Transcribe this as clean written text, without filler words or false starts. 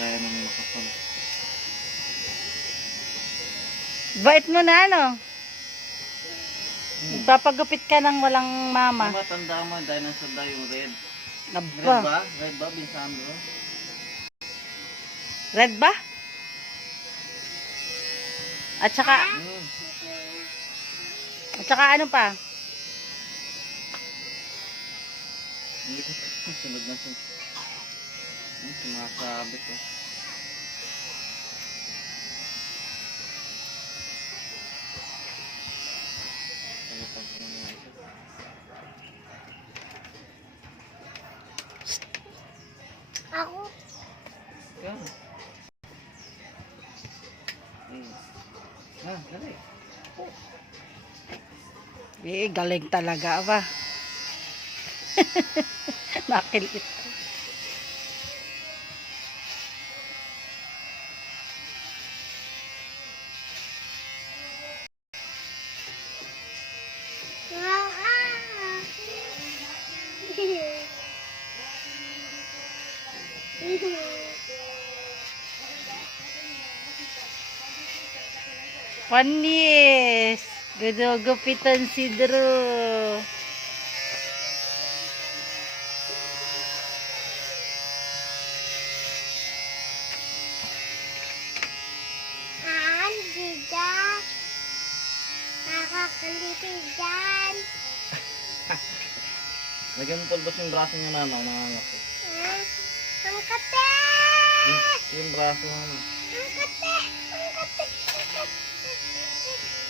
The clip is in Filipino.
kaya nang makapal. Bait mo na ano? Papagupit ka ng walang mama. Diba tanda mo, dinosaur daw yung red. Red Aba. ba? Red ba, Binsandro? Red ba? At saka ano pa? Hindi ko sunod na siya. Sumasabit oh. Ako. Yan. Dali. Galing talaga ba? Nakilit. Panis. Gugupitan si Drew. Diyan. Nakakalito dyan. Lagyan mo pulbos yung braso niya mama, mga anak ko. Ang kate! Yung braso mo.